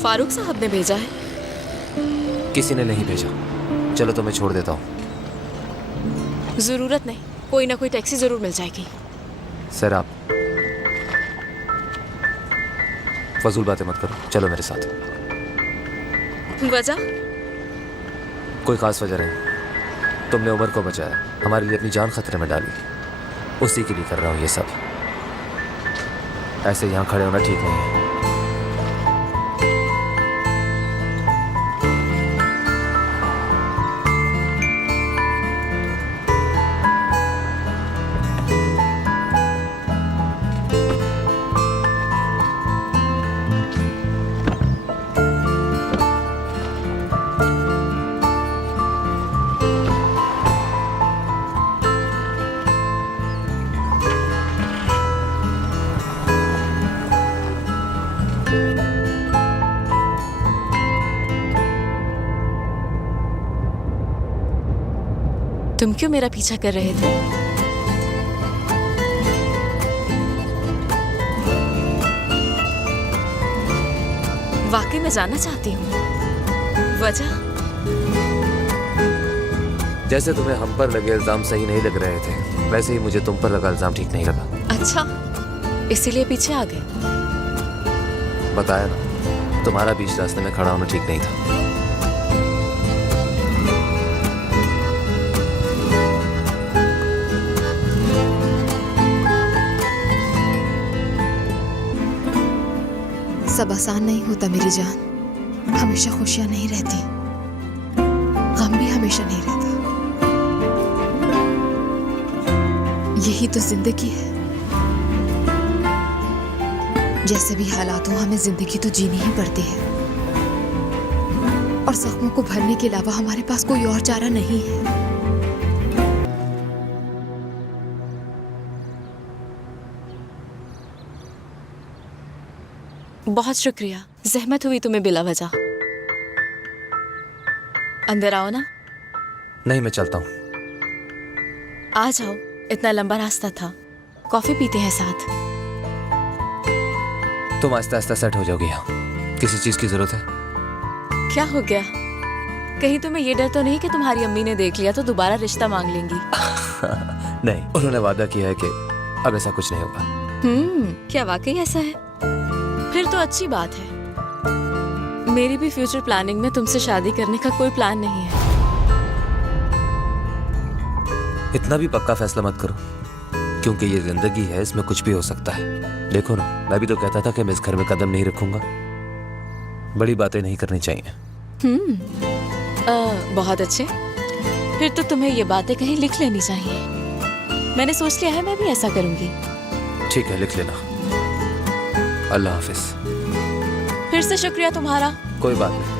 फारूक साहब ने भेजा है। किसी ने नहीं भेजा। चलो तो मैं छोड़ देता हूँ। जरूरत नहीं, कोई ना कोई टैक्सी जरूर मिल जाएगी। सर आप फजूल बातें मत करो, चलो मेरे साथ। वजह? कोई खास वजह नहीं। तुमने उमर को बचाया, हमारे लिए अपनी जान खतरे में डाली, उसी के लिए कर रहा हूँ ये सब। ऐसे यहाँ खड़े होना ठीक नहीं है। तुम क्यों मेरा पीछा कर रहे थे? वाकई मैं जानना चाहती हूँ वजह। जैसे तुम्हें हम पर लगे इल्जाम सही नहीं लग रहे थे, वैसे ही मुझे तुम पर लगा इल्जाम ठीक नहीं लगा। अच्छा, इसीलिए पीछे आ गए? बताया ना, तुम्हारा बीच रास्ते में खड़ा होना ठीक नहीं था। सब आसान नहीं होता मेरी जान, हमेशा खुशियां नहीं रहती, गम भी हमेशा नहीं रहता। यही तो जिंदगी है। जैसे भी हालात हो, हमें जिंदगी तो जीनी ही पड़ती है, और जख्मों को भरने के अलावा हमारे पास कोई और चारा नहीं है। बहुत शुक्रिया, जहमत हुई तुम्हें बिला वजह। अंदर आओ ना। नहीं, मैं चलता हूँ। आ जाओ, इतना लंबा रास्ता था। कॉफी पीते हैं साथ। तुम आस्ते आस्ते सेट हो जाओगी यहाँ। किसी चीज की जरूरत है? क्या हो गया? कहीं तुम्हें ये डर तो नहीं कि तुम्हारी अम्मी ने देख लिया तो दोबारा रिश्ता मांग लेंगी? नहीं, उन्होंने वादा किया है कि अब ऐसा कुछ नहीं होगा। क्या वाकई ऐसा है? फिर तो अच्छी बात है। मेरी भी फ्यूचर प्लानिंग में तुमसे शादी करने का कोई प्लान नहीं है। इतना भी पक्का फैसला मत करो, क्योंकि ये जिंदगी है, इसमें कुछ भी हो सकता है। देखो ना, मैं भी तो कहता था कि मैं इस घर में कदम नहीं रखूंगा। बड़ी बातें नहीं करनी चाहिए। बहुत अच्छे। फिर तो तुम्हें ये बातें कहीं लिख लेनी चाहिए। मैंने सोच लिया है, मैं भी ऐसा करूंगी। ठीक है, लिख लेना। अल्लाह हाफिज। फिर से शुक्रिया तुम्हारा। कोई बात नहीं।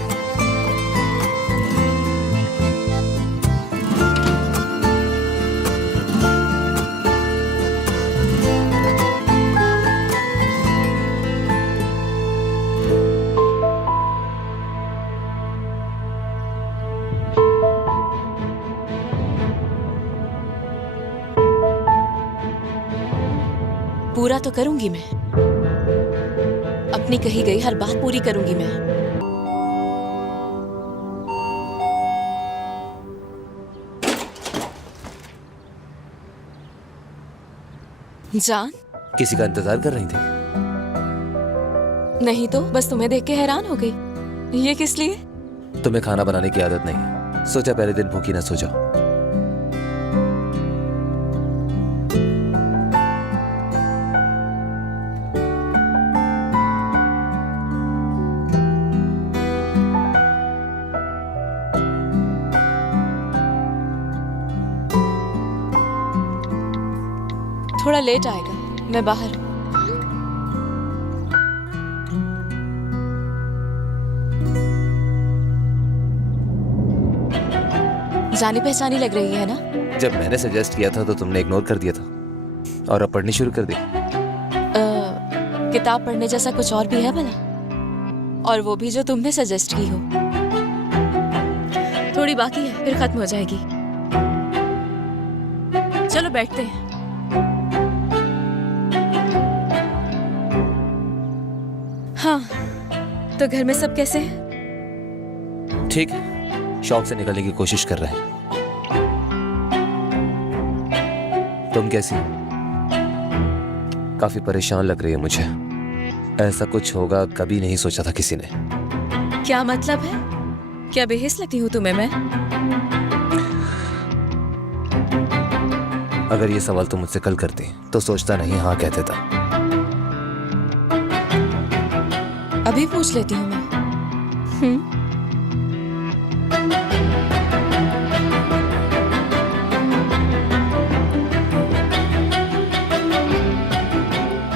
पूरा तो करूंगी मैं, अपनी कही गई हर बात पूरी करूंगी मैं। जान, किसी का इंतजार कर रही थी? नहीं तो बस तुम्हें देख के हैरान हो गई। ये किस लिए? तुम्हें खाना बनाने की आदत नहीं, सोचा पहले दिन भूखी ना सो जाओ। थोड़ा लेट आएगा, मैं बाहर हूँ। जानी पहचानी लग रही है ना? जब मैंने सजेस्ट किया था तो तुमने इग्नोर कर दिया था, और अब पढ़नी शुरू कर दी। किताब पढ़ने जैसा कुछ और भी है भला? और वो भी जो तुमने सजेस्ट की हो। थोड़ी बाकी है, फिर खत्म हो जाएगी। चलो बैठते हैं। हाँ, तो घर में सब कैसे हैं? ठीक है, शौक से निकलने की कोशिश कर रहे हैं। तुम कैसी हो? काफी परेशान लग रही है मुझे। ऐसा कुछ होगा कभी नहीं सोचा था किसी ने। क्या मतलब है? क्या बेहिस लगती हूँ तुम्हें मैं? अगर ये सवाल तुम मुझसे कल करती तो सोचता नहीं, हाँ कह देता। अभी पूछ लेती हूँ मैं।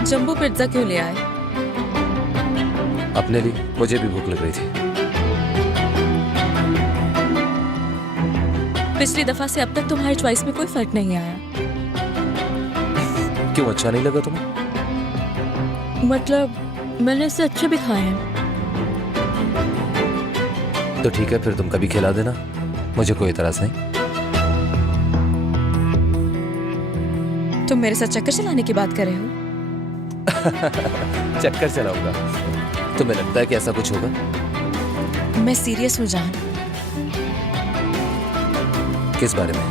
जंबो पिज्जा क्यों ले आए? अपने लिए, मुझे भी भूख लग रही थी। पिछली दफा से अब तक तुम्हारी चॉइस में कोई फर्क नहीं आया। क्यों, अच्छा नहीं लगा तुम्हें? मतलब मैंने इससे अच्छे भी खाए हैं। तो ठीक है, फिर तुम कभी खिला देना, मुझे कोई इतराज नहीं। तुम मेरे साथ चक्कर चलाने की बात कर रहे हो? चक्कर चलाऊंगा? तुम्हें लगता है कि ऐसा कुछ होगा? मैं सीरियस हूँ जान। किस बारे में?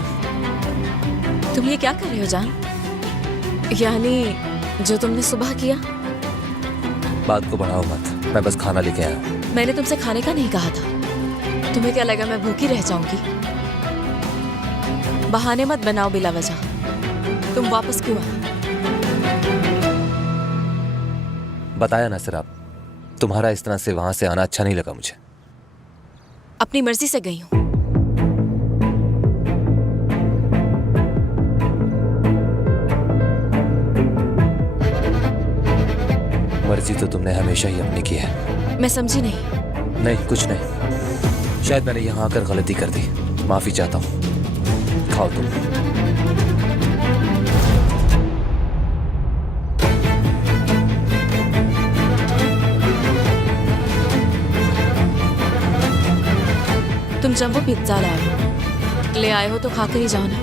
तुम ये क्या कर रहे हो जान? यानी जो तुमने सुबह किया? बात को बढ़ाओ मत, मैं बस खाना लेके आया हूँ। मैंने तुमसे खाने का नहीं कहा था। तुम्हें क्या लगा मैं भूखी रह जाऊंगी? बहाने मत बनाओ बिला वजह। तुम वापस क्यों आए? बताया ना सर, आप तुम्हारा इस तरह से वहां से आना अच्छा नहीं लगा मुझे। अपनी मर्जी से गई हूँ। मर्जी तो तुमने हमेशा ही अपनी की है। मैं समझी नहीं। नहीं, कुछ नहीं। शायद मैंने यहाँ आकर गलती कर दी, माफी चाहता हूँ। खाओ तुम। तुम जंबो पिज्जा ले आए हो तो खाकर ही जाओ ना।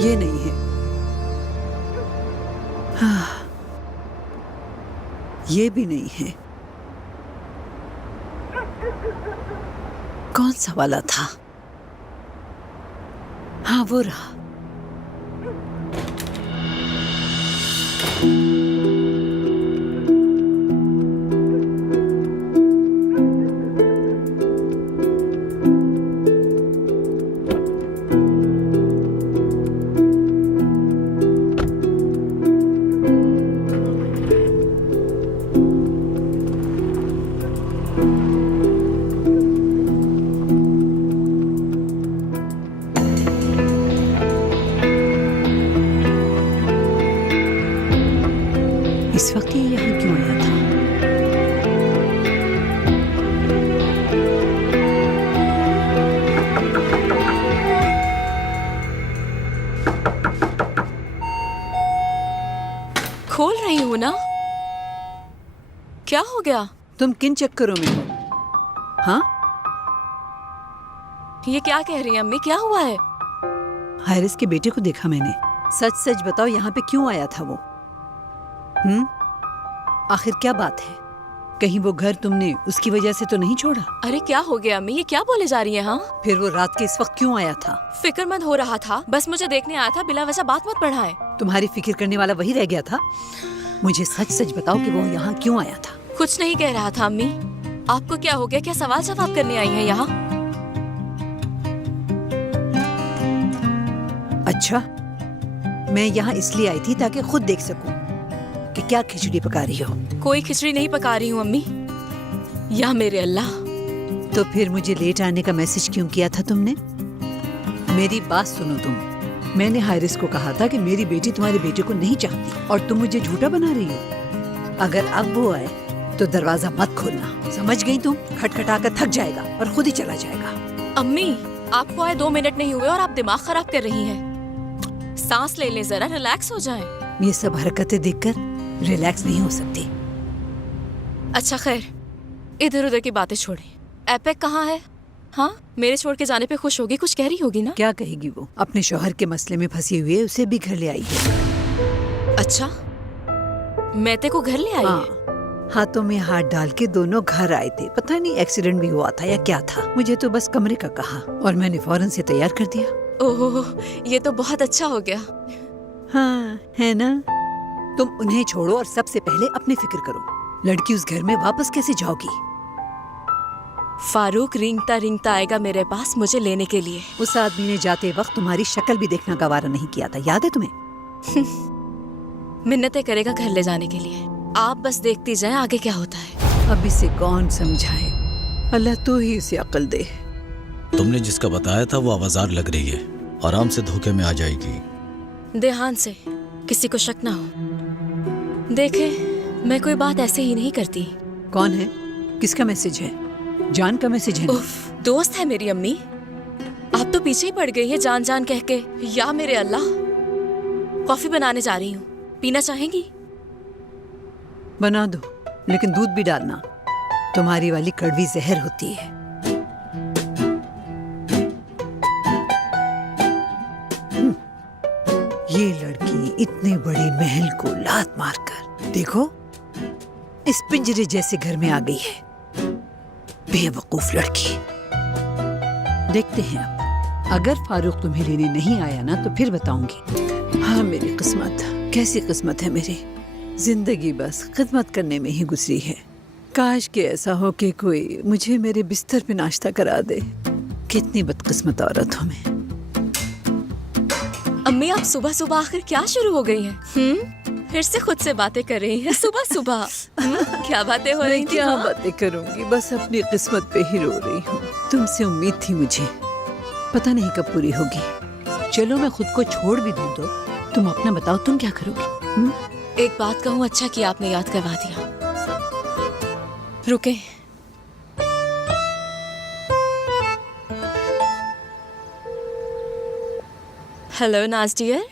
ये नहीं है। हाँ, ये भी नहीं है। कौन सा वाला था? हाँ, वो रहा। इस वक्त ये यहाँ क्यों आया था? खोल रही हूँ ना। क्या हो गया? तुम किन चक्करों में हो? हाँ, ये क्या कह रही हैं अम्मी? क्या हुआ है? हारिस के बेटे को देखा मैंने। सच सच बताओ, यहाँ पे क्यों आया था वो? आखिर क्या बात है? कहीं वो घर तुमने उसकी वजह से तो नहीं छोड़ा? अरे क्या हो गया अम्मी? ये क्या बोले जा रही हैं? हाँ, फिर वो रात के इस वक्त क्यों आया था? फिक्रमंद हो रहा था, बस मुझे देखने आया था। बिला वजह बात मत बढ़ाए। तुम्हारी फिक्र करने वाला वही रह गया था? मुझे सच सच बताओ कि वो यहाँ क्यों आया था? कुछ नहीं कह रहा था अम्मी। आपको क्या हो गया? क्या सवाल जवाब करने आई हैं यहाँ? अच्छा, मैं यहाँ इसलिए आई थी ताकि खुद देख सकूं कि क्या खिचड़ी पका रही हो। कोई खिचड़ी नहीं पका रही हूँ अम्मी। या मेरे अल्लाह। तो फिर मुझे लेट आने का मैसेज क्यों किया था तुमने? मेरी बात सुनो तुम। मैंने हारिस को कहा था कि मेरी बेटी तुम्हारे बेटे को नहीं चाहती और तुम मुझे झूठा बना रही हो। अगर अब वो आए तो दरवाजा मत खोलना, समझ गई तुम? खटखटा कर थक जाएगा और खुद ही चला जाएगा। अम्मी, आपको आए 2 मिनट नहीं हुए और आप दिमाग खराब कर रही हैं। सांस ले लें जरा, रिलैक्स हो जाएं। ये सब हरकतें देखकर रिलैक्स नहीं हो सकती। अच्छा खैर, इधर उधर की बातें छोड़ें। एपेक कहाँ है? हाँ, मेरे छोड़ के जाने पे खुश होगी, कुछ कह रही होगी ना? क्या कहेगी वो? अपने शौहर के मसले में फंसी हुई है, उसे भी घर ले आई है। अच्छा, मैते को घर ले आई है? हाँ, हाथों में हाथ डाल के दोनों घर आए थे। पता नहीं एक्सीडेंट भी हुआ था या क्या था। मुझे तो बस कमरे का कहा और मैंने फौरन से तैयार कर दिया। ओह, ये तो बहुत अच्छा हो गया। हाँ, है ना? तुम उन्हें छोड़ो और सबसे पहले अपनी फिक्र करो। लड़की उस घर में वापस कैसे जाओगी? फारूक रेंगता रेंगता आएगा मेरे पास मुझे लेने के लिए। उस आदमी ने जाते वक्त तुम्हारी शक्ल भी देखना गवारा नहीं किया था, याद है तुम्हें? मिन्नतें करेगा घर ले जाने के लिए। आप बस देखती जाएं आगे क्या होता है। अब इसे कौन समझाए? अल्लाह तो ही उसे अक्ल दे। तुमने जिसका बताया था वो आवाजार लग रही है, आराम से धोखे में आ जाएगी। ध्यान से, किसी को शक ना हो। देखे, मैं कोई बात ऐसे ही नहीं करती। कौन है? किसका मैसेज है? जान का मैसेज है ना? उफ, दोस्त है मेरी अम्मी। आप तो पीछे ही पड़ गई है जान जान कह के। या मेरे अल्लाह, कॉफी बनाने जा रही हूँ, पीना चाहेंगी? बना दो, लेकिन दूध भी डालना। तुम्हारी वाली कड़वी जहर होती है। ये लड़की इतने बड़े महल को लात मारकर, देखो, इस पिंजरे जैसे घर में आ गई है। बेवकूफ लड़की। देखते हैं अब, अगर फारूक तुम्हें लेने नहीं आया ना तो फिर बताऊंगी। हाँ मेरी किस्मत, कैसी किस्मत है मेरी। जिंदगी बस खिदमत करने में ही गुजरी है। काश के ऐसा हो कि कोई मुझे मेरे बिस्तर पे नाश्ता करा दे। कितनी बदकिस्मत औरत हूँ मैं। अम्मी, आप सुबह सुबह आखिर क्या शुरू हो गई हैं? फिर से खुद से बातें कर रही हैं सुबह सुबह। क्या बातें हो रही मैं क्या बातें करूंगी, बस अपनी किस्मत पे ही रो रही हूँ। तुमसे उम्मीद थी मुझे, पता नहीं कब पूरी होगी। चलो मैं खुद को छोड़ भी दूं तो तुम अपना बताओ, तुम क्या करोगी? एक बात कहूँ, अच्छा किया आपने याद करवा दिया। रुके। हेलो नाज डियर,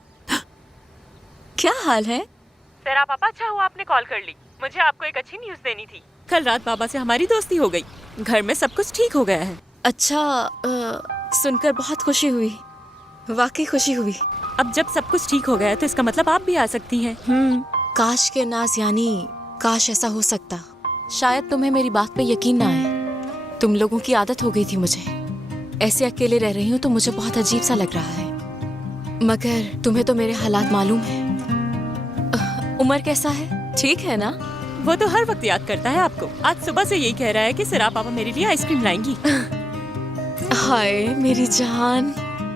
क्या हाल है? सरा पापा, अच्छा हुआ आपने कॉल कर ली। मुझे आपको एक अच्छी न्यूज़ देनी थी। कल रात बाबा से हमारी दोस्ती हो गई, घर में सब कुछ ठीक हो गया है। अच्छा, सुनकर बहुत खुशी हुई, वाकई खुशी हुई। अब जब सब कुछ ठीक हो गया है तो इसका मतलब आप भी आ सकती हैं। काश के नाज, यानी काश ऐसा हो सकता। शायद तुम्हें मेरी बात पे यकीन ना आए। तुम लोगों की आदत हो गई थी मुझे। ऐसे अकेले रह रही हूँ तो मुझे बहुत अजीब सा लग रहा है। मगर तुम्हें तो मेरे हालात मालूम है। उमर कैसा है? ठीक है ना? वो तो हर वक्त याद करता है आपको। आज सुबह से यही कह रहा है कि सरा पापा मेरे लिए आइसक्रीम लाएंगी। हाय मेरी जान,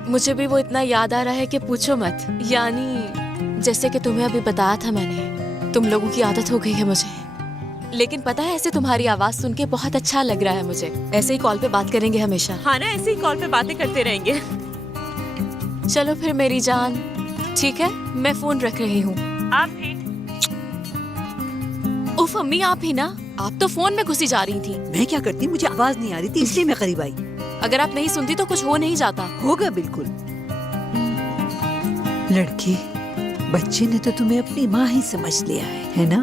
मुझे भी वो इतना याद आ रहा है कि पूछो मत। यानी जैसे कि तुम्हें अभी बताया था मैंने, तुम लोगों की आदत हो गई है मुझे। लेकिन पता है, ऐसे तुम्हारी आवाज सुन के बहुत अच्छा लग रहा है मुझे। ऐसे ही कॉल पे बात करेंगे हमेशा। हाँ ना, ऐसे ही कॉल पे बातें करते रहेंगे। चलो फिर मेरी जान, ठीक है, मैं फोन रख रही हूँ। आप भी। उफ अम्मी, आप ही ना? आप तो फोन में घुसी जा रही थी। मैं क्या करती, मुझे आवाज नहीं आ रही थी इसलिए मैं करीब आई। अगर आप नहीं सुनती तो कुछ हो नहीं जाता। होगा बिल्कुल। लड़की, बच्चे ने तो तुम्हें अपनी माँ ही समझ लिया है ना?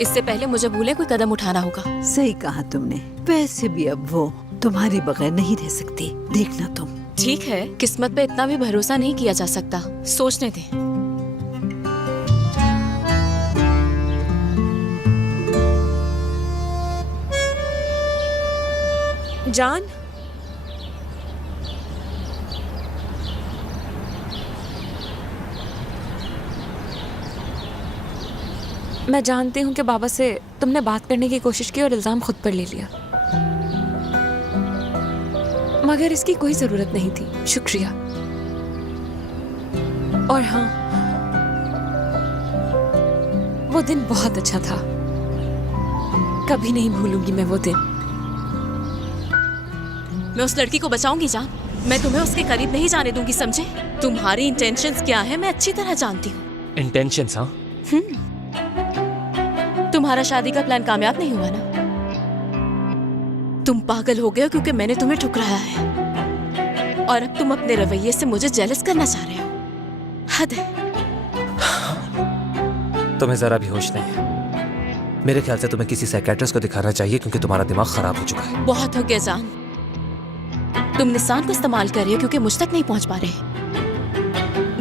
इससे पहले मुझे भूले कोई कदम उठाना होगा। सही कहा तुमने। वैसे भी अब वो तुम्हारे बगैर नहीं रह सकती, देखना तुम। ठीक है, किस्मत पे इतना भी भरोसा नहीं किया जा सकता। सोचने दे। जान, मैं जानती हूँ कि बाबा से तुमने बात करने की कोशिश की और इल्जाम खुद पर ले लिया, मगर इसकी कोई जरूरत नहीं थी। शुक्रिया। और हाँ, वो दिन बहुत अच्छा था, कभी नहीं भूलूंगी मैं वो दिन। मैं उस लड़की को बचाऊंगी जान। मैं तुम्हें उसके करीब नहीं जाने दूंगी, समझे? तुम्हारी इंटेंशंस क्या है मैं अच्छी तरह जानती हूँ। इंटेंशंस? हाँ, तुम्हारा शादी का प्लान कामयाब नहीं हुआ ना? तुम पागल हो गए हो क्योंकि मैंने तुम्हें ठुकराया है और अब तुम अपने रवैये से मुझे जेलस करना चाह रहे हो। हद है। तुम्हें जरा भी होश नहीं है। मेरे ख्याल से तुम्हें किसी साइकियाट्रिस्ट को दिखाना चाहिए क्योंकि तुम्हारा दिमाग खराब हो चुका है। बहुत हो गया जान। तुम निशान को इस्तेमाल कर रहे हो क्योंकि मुझ तक नहीं पहुंच पा रहे।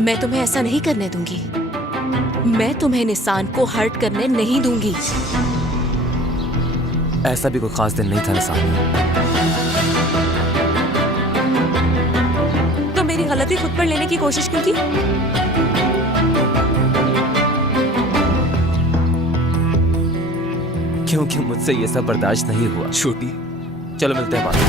मैं तुम्हें ऐसा नहीं करने दूंगी। मैं तुम्हें निशान को हर्ट करने नहीं दूंगी। ऐसा भी कोई खास दिन नहीं था निशान। तो मेरी गलती खुद पर लेने की कोशिश क्यों की? क्योंकि मुझसे ये सब बर्दाश्त नहीं हुआ। छोटी, चलो मिलते हैं बाद में।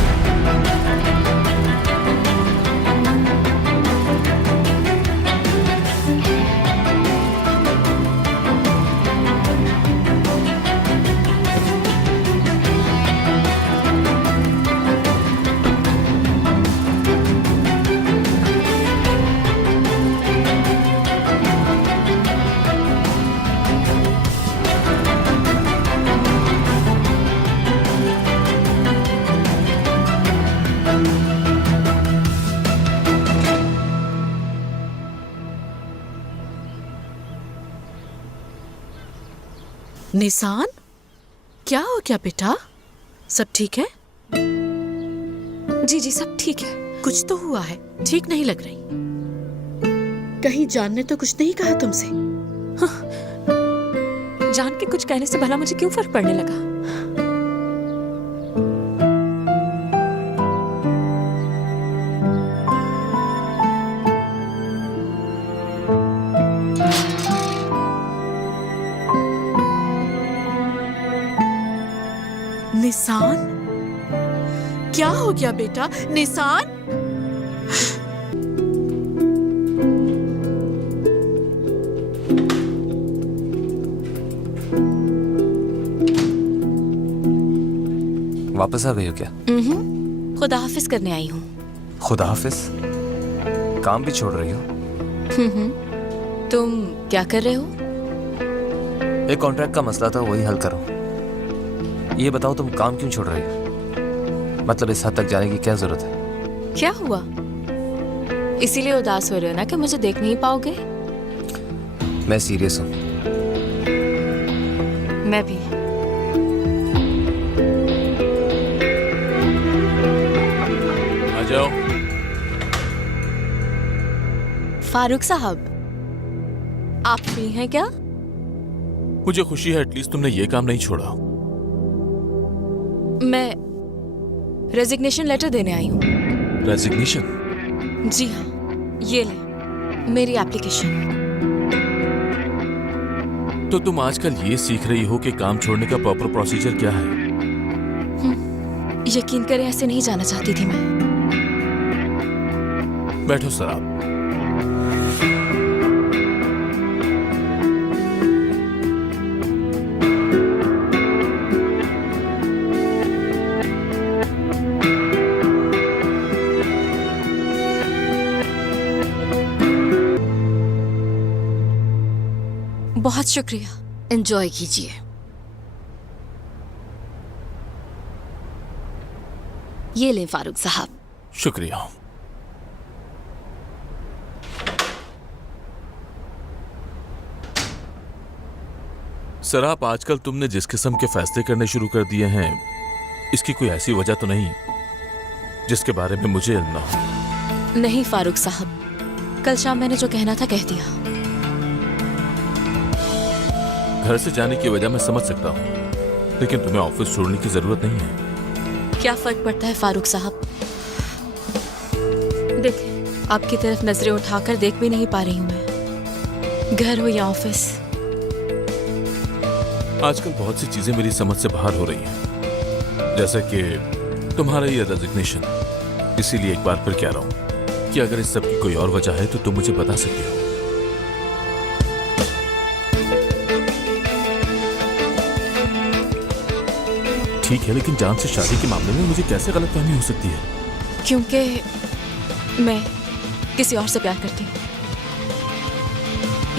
निशान, क्या हो गया बेटा? सब ठीक है? जी जी सब ठीक है। कुछ तो हुआ है, ठीक नहीं लग रही। कहीं जान ने तो कुछ नहीं कहा तुमसे? जान के कुछ कहने से भला मुझे क्यों फर्क पड़ने लगा? निशान, क्या हो गया बेटा? निशान, वापस आ गई हो क्या? खुदा हाफिज करने आई हूँ। खुदा हाफिज? काम भी छोड़ रही हो? तुम क्या कर रहे हो? एक कॉन्ट्रैक्ट का मसला था, वही हल करो। ये बताओ तुम काम क्यों छोड़ रही हो? मतलब इस हद तक जाने की क्या जरूरत है? क्या हुआ? इसीलिए उदास हो रहे हो ना कि मुझे देख नहीं पाओगे? मैं सीरियस हूँ। मैं भी। आ जाओ। फारूक साहब, आप फ्री हैं क्या? मुझे खुशी है एटलीस्ट तुमने ये काम नहीं छोड़ा। मैं रेजिग्नेशन लेटर देने आई हूँ। रेजिग्नेशन? जी हाँ, ये ले मेरी एप्लीकेशन। तो तुम आजकल ये सीख रही हो कि काम छोड़ने का प्रॉपर प्रोसीजर क्या है? यकीन करें ऐसे नहीं जाना चाहती थी मैं। बैठो सर आप। बहुत शुक्रिया। एंजॉय कीजिए। ये लें फारूक साहब। शुक्रिया। सर आप आजकल तुमने जिस किस्म के फैसले करने शुरू कर दिए हैं, इसकी कोई ऐसी वजह तो नहीं जिसके बारे में मुझे इल्म ना हो? नहीं फारूक साहब, कल शाम मैंने जो कहना था कह दिया। घर से जाने की वजह मैं समझ सकता हूँ, लेकिन तुम्हें ऑफिस छोड़ने की जरूरत नहीं है। क्या फर्क पड़ता है फारूक साहब? देखिए, आपकी तरफ नजरें उठाकर देख भी नहीं पा रही हूँ मैं, घर हो या ऑफिस। आजकल बहुत सी चीजें मेरी समझ से बाहर हो रही हैं, जैसे कि तुम्हारा ये रेजिग्नेशन। इसीलिए एक बार फिर कह रहा हूँ कि अगर इस सब की कोई और वजह है तो तुम मुझे बता सकती हो। ठीक है, लेकिन जान से शादी के मामले में मुझे कैसे गलतफहमी हो सकती है? क्योंकि मैं किसी और से प्यार करती हूँ।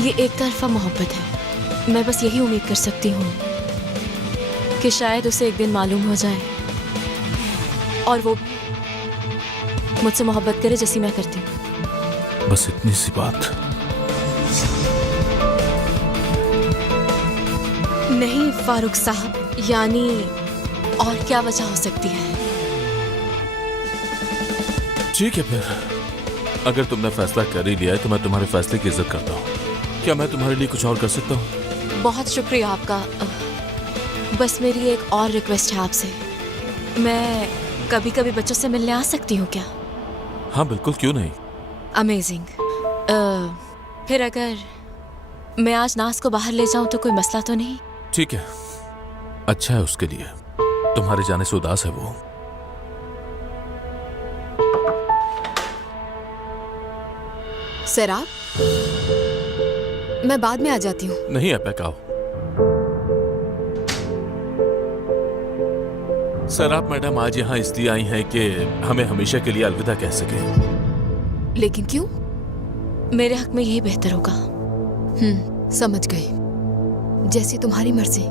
ये एक तरफा मोहब्बत है। मैं बस यही उम्मीद कर सकती हूँ कि शायद उसे एक दिन मालूम हो जाए और वो मुझसे मोहब्बत करे जैसी मैं करती हूँ। बस इतनी सी बात। नहीं फारूक साहब, यानी और क्या वजह हो सकती है? ठीक है फिर, अगर तुमने फैसला कर ही लिया है तो मैं तुम्हारे फैसले की इज्जत करता हूँ। क्या मैं तुम्हारे लिए कुछ और कर सकता हूँ? बहुत शुक्रिया आपका। बस मेरी एक और रिक्वेस्ट है आपसे। मैं कभी कभी बच्चों से मिलने आ सकती हूँ क्या? हाँ बिल्कुल, क्यों नहीं। अमेजिंग। फिर अगर मैं आज नाज को बाहर ले जाऊं तो कोई मसला तो नहीं? ठीक है, अच्छा है उसके लिए। तुम्हारे जाने से उदास है वो। सैराब, मैं बाद में आ जाती हूँ। नहीं एपेक, आओ। सैराब मैडम आज यहाँ इसलिए आई हैं कि हमें हमेशा के लिए अलविदा कह सके। लेकिन क्यों? मेरे हक में यही बेहतर होगा। समझ गई, जैसी तुम्हारी मर्जी।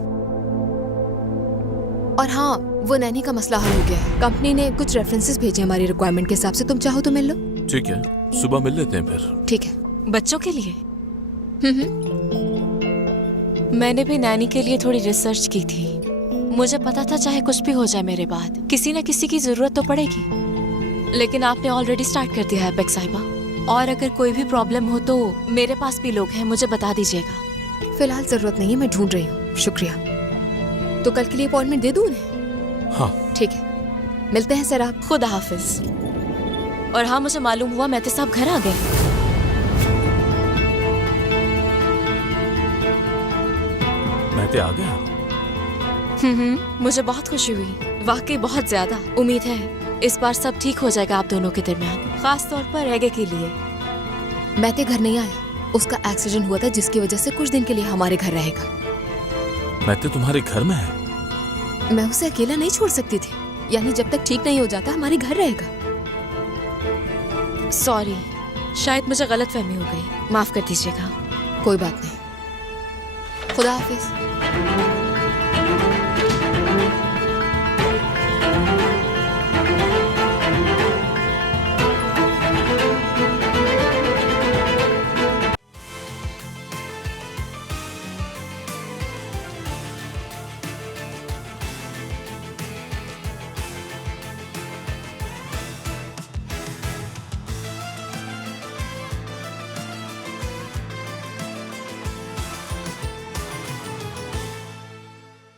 और हाँ, वो नैनी का मसला हल हो गया है। कंपनी ने कुछ रेफरेंसेस भेजे हमारी रिक्वायरमेंट के हिसाब से। तुम चाहो तो मिल लो। ठीक है, सुबह मिल लेते हैं फिर। ठीक है। बच्चों के लिए? मैंने भी नैनी के लिए थोड़ी रिसर्च की थी। मुझे पता था चाहे कुछ भी हो जाए मेरे बाद, किसी न किसी की जरूरत तो पड़ेगी। लेकिन आपने ऑलरेडी स्टार्ट कर दिया है एपेक साहिबा। और अगर कोई भी प्रॉब्लम हो तो मेरे पास भी लोग हैं, मुझे बता दीजिएगा। फिलहाल जरूरत नहीं है, मैं ढूंढ रही हूँ। शुक्रिया। तो कल के लिए अपॉइंटमेंट दे दूँ उन्हें? हाँ ठीक है, मिलते हैं सर आप। खुदा हाफिज। और हाँ, मुझे मालूम हुआ मेहते साहब घर आ गए। महते आ गया? मुझे बहुत खुशी हुई, वाकई बहुत ज्यादा। उम्मीद है इस बार सब ठीक हो जाएगा आप दोनों के दरमियान, खास तौर पर एगे के लिए। महते घर नहीं आया, उसका एक्सीडेंट हुआ था जिसकी वजह से कुछ दिन के लिए हमारे घर रहेगा। महते तुम्हारे घर में है? मैं उसे अकेला नहीं छोड़ सकती थी, यानी जब तक ठीक नहीं हो जाता हमारे घर रहेगा। सॉरी, शायद मुझे गलतफहमी हो गई, माफ कर दीजिएगा। कोई बात नहीं। खुदा हाफिज।